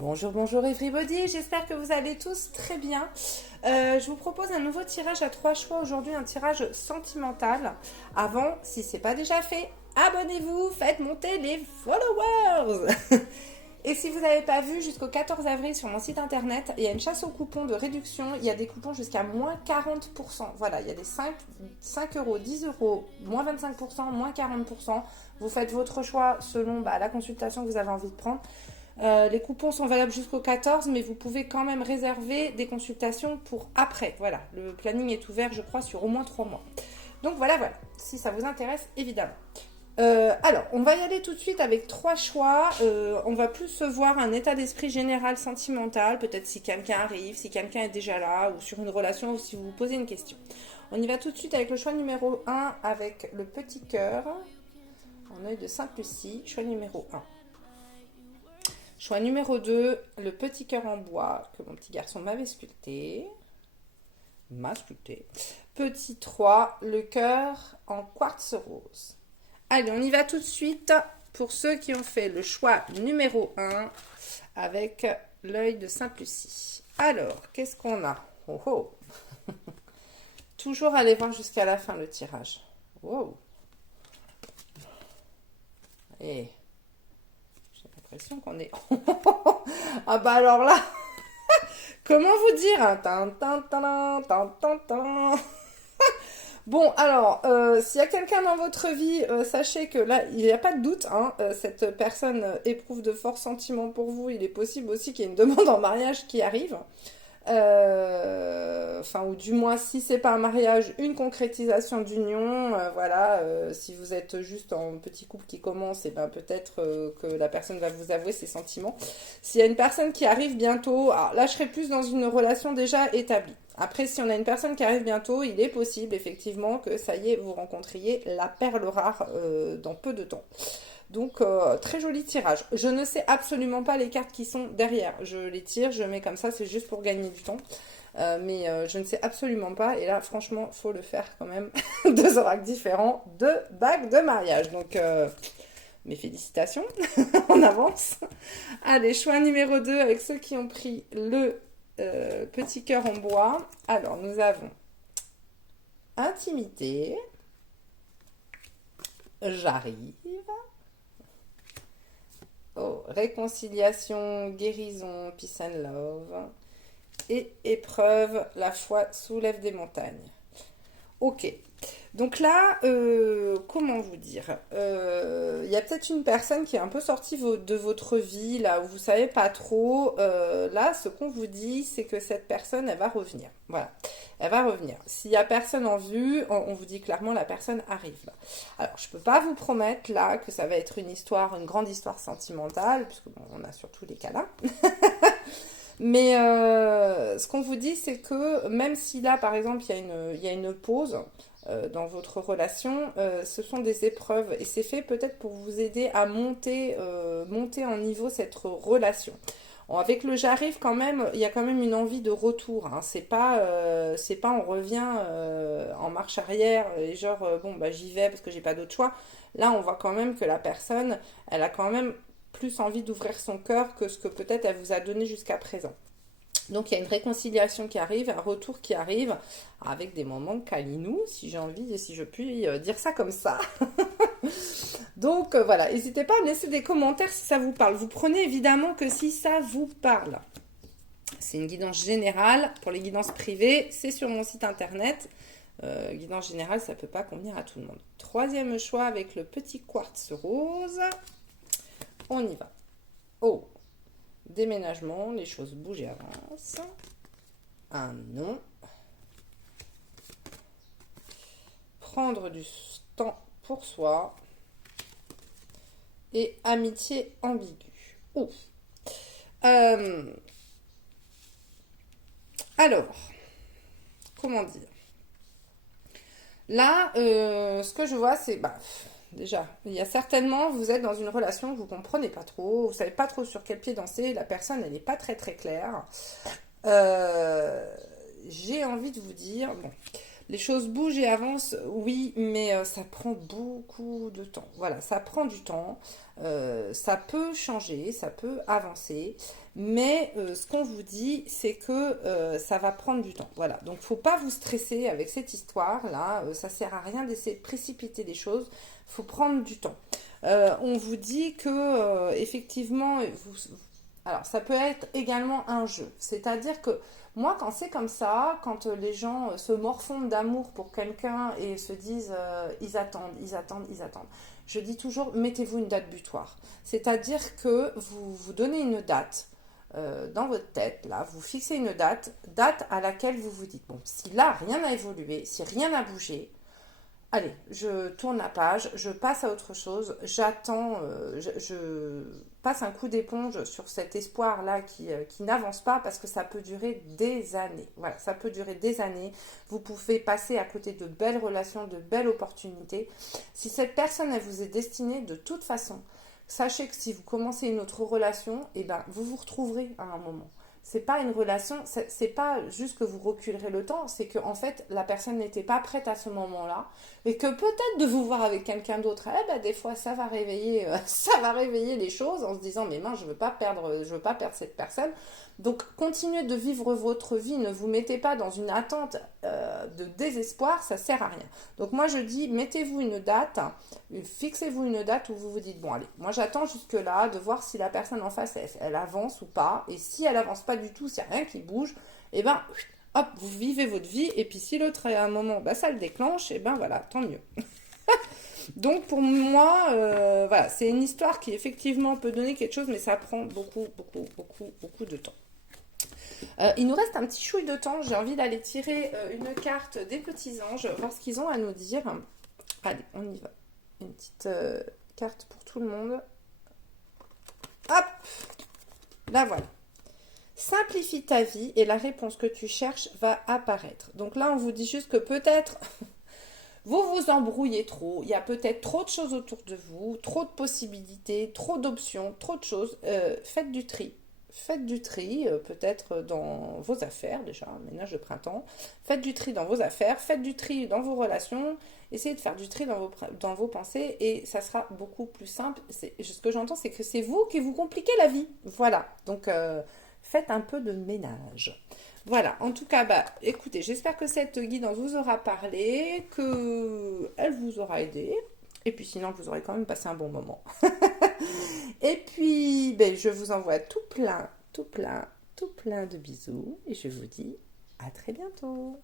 Bonjour, bonjour everybody, j'espère que vous allez tous très bien. Je vous propose un nouveau tirage à 3 choix aujourd'hui, un tirage sentimental. Avant, si ce n'est pas déjà fait, abonnez-vous, faites monter les followers. Et si vous n'avez pas vu, jusqu'au 14 avril sur mon site internet, il y a une chasse aux coupons de réduction. Il y a des coupons jusqu'à moins 40%. Voilà, il y a des 5 euros, 10 euros, moins 25%, moins 40%. Vous faites votre choix selon la consultation que vous avez envie de prendre. Les coupons sont valables jusqu'au 14, mais vous pouvez quand même réserver des consultations pour après. Voilà, le planning est ouvert, je crois, sur au moins 3 mois. Donc voilà, si ça vous intéresse, évidemment. Alors, on va y aller tout de suite avec 3 choix. On va plus se voir un état d'esprit général sentimental, peut-être si quelqu'un arrive, si quelqu'un est déjà là, ou sur une relation, ou si vous vous posez une question. On y va tout de suite avec le choix numéro 1, avec le petit cœur, en œil de Sainte-Lucie, choix numéro 1. Choix numéro 2, le petit cœur en bois que mon petit garçon m'avait sculpté. Petit 3, le cœur en quartz rose. Allez, on y va tout de suite pour ceux qui ont fait le choix numéro 1 avec l'œil de Sainte-Lucie. Alors, qu'est-ce qu'on a? Oh oh. Toujours aller voir jusqu'à la fin le tirage. Wow. Et j'ai l'impression qu'on est... Ah bah alors là, comment vous dire? Bon, alors, s'il y a quelqu'un dans votre vie, sachez que là, il n'y a pas de doute, cette personne éprouve de forts sentiments pour vous. Il est possible aussi qu'il y ait une demande en mariage qui arrive. Ou du moins, si c'est pas un mariage, une concrétisation d'union. Si vous êtes juste en petit couple qui commence, et ben peut-être que la personne va vous avouer ses sentiments. S'il y a une personne qui arrive bientôt, alors là, je serais plus dans une relation déjà établie. Après, si on a une personne qui arrive bientôt, il est possible effectivement que ça y est, vous rencontriez la perle rare dans peu de temps. Donc, très joli tirage. Je ne sais absolument pas les cartes qui sont derrière. Je les tire, je mets comme ça, c'est juste pour gagner du temps. Mais je ne sais absolument pas. Et là, franchement, faut le faire quand même. 2 oracles différents, 2 bagues de mariage. Donc, mes félicitations. On avance. Allez, choix numéro 2 avec ceux qui ont pris le petit cœur en bois. Alors, nous avons intimité. J'arrive. Oh, réconciliation, guérison, peace and love. Et épreuve, la foi soulève des montagnes. Ok. Donc là, comment vous dire? Il y a peut-être une personne qui est un peu sortie de votre vie, là où vous savez pas trop. Là, ce qu'on vous dit, c'est que cette personne, elle va revenir. Voilà. Elle va revenir. S'il y a personne en vue, on vous dit clairement la personne arrive là. Alors, je peux pas vous promettre là que ça va être une histoire, une grande histoire sentimentale, puisque bon, on a surtout les cas là. Mais ce qu'on vous dit, c'est que même si là, par exemple, il y a une pause dans votre relation, ce sont des épreuves et c'est fait peut-être pour vous aider à monter en niveau cette relation. Bon, avec le j'arrive quand même, il y a quand même une envie de retour. C'est pas on revient en marche arrière et genre j'y vais parce que j'ai pas d'autre choix. Là, on voit quand même que la personne, elle a quand même plus envie d'ouvrir son cœur que ce que peut-être elle vous a donné jusqu'à présent. Donc il y a une réconciliation qui arrive, un retour qui arrive, avec des moments câlinous, si j'ai envie et si je puis dire ça comme ça. Donc voilà, n'hésitez pas à me laisser des commentaires si ça vous parle. Vous prenez évidemment que si ça vous parle. C'est une guidance générale. Pour les guidances privées, c'est sur mon site internet. Guidance générale, ça ne peut pas convenir à tout le monde. 3e choix avec le petit quartz rose. On y va. Oh, déménagement, les choses bougent et avancent. Un non. Prendre du temps pour soi. Et amitié ambiguë. Ouf. Alors, comment dire? Là, ce que je vois, c'est... déjà, il y a certainement, vous êtes dans une relation que vous ne comprenez pas trop, vous ne savez pas trop sur quel pied danser, la personne, elle n'est pas très très claire. J'ai envie de vous dire... Bon, Les choses bougent et avancent, oui, mais ça prend beaucoup de temps. Voilà, ça prend du temps. Ça peut changer, ça peut avancer, mais ce qu'on vous dit, c'est que ça va prendre du temps. Voilà, donc faut pas vous stresser avec cette histoire-là. Ça sert à rien d'essayer de précipiter les choses. Faut prendre du temps. On vous dit que effectivement, alors ça peut être également un jeu. C'est-à-dire que moi, quand c'est comme ça, quand les gens se morfondent d'amour pour quelqu'un et se disent ils attendent, ils attendent, ils attendent, je dis toujours mettez-vous une date butoir. C'est-à-dire que vous vous donnez une date dans votre tête, là, vous fixez une date à laquelle vous vous dites bon, si là rien n'a évolué, si rien n'a bougé, allez, je tourne la page, je passe à autre chose, j'attends, je passe un coup d'éponge sur cet espoir-là qui n'avance pas parce que ça peut durer des années. Voilà, ça peut durer des années. Vous pouvez passer à côté de belles relations, de belles opportunités. Si cette personne, elle vous est destinée de toute façon, sachez que si vous commencez une autre relation, eh ben, vous vous retrouverez à un moment. C'est pas une relation, c'est pas juste que vous reculerez le temps, c'est que en fait la personne n'était pas prête à ce moment-là et que peut-être de vous voir avec quelqu'un d'autre, eh ben, des fois ça va réveiller, ça va réveiller les choses en se disant mais mince je veux pas perdre cette personne. Donc continuez de vivre votre vie, ne vous mettez pas dans une attente de désespoir, ça sert à rien. Donc moi je dis mettez-vous une date, fixez-vous une date où vous vous dites bon allez, moi j'attends jusque là de voir si la personne en face elle avance ou pas, et si elle avance pas du tout, s'il n'y a rien qui bouge, et ben hop, vous vivez votre vie, et puis si l'autre à un moment bah, ça le déclenche, et ben voilà, tant mieux. Donc pour moi, voilà, c'est une histoire qui effectivement peut donner quelque chose, mais ça prend beaucoup de temps. Il nous reste un petit chouille de temps. J'ai envie d'aller tirer une carte des petits anges, voir ce qu'ils ont à nous dire. Allez, on y va. Une petite carte pour tout le monde. Hop, la voilà. Simplifie ta vie et la réponse que tu cherches va apparaître. Donc là, on vous dit juste que peut-être vous vous embrouillez trop. Il y a peut-être trop de choses autour de vous, trop de possibilités, trop d'options, trop de choses. Faites du tri. Faites du tri, peut-être dans vos affaires, déjà, ménage de printemps. Faites du tri dans vos affaires, faites du tri dans vos relations. Essayez de faire du tri dans vos pensées et ça sera beaucoup plus simple. Ce que j'entends, c'est que c'est vous qui vous compliquez la vie. Voilà. Donc, faites un peu de ménage. Voilà, en tout cas, bah, écoutez, j'espère que cette guidance vous aura parlé, qu'elle vous aura aidé. Et puis sinon, vous aurez quand même passé un bon moment. Et puis, ben, je vous envoie tout plein de bisous. Et je vous dis à très bientôt.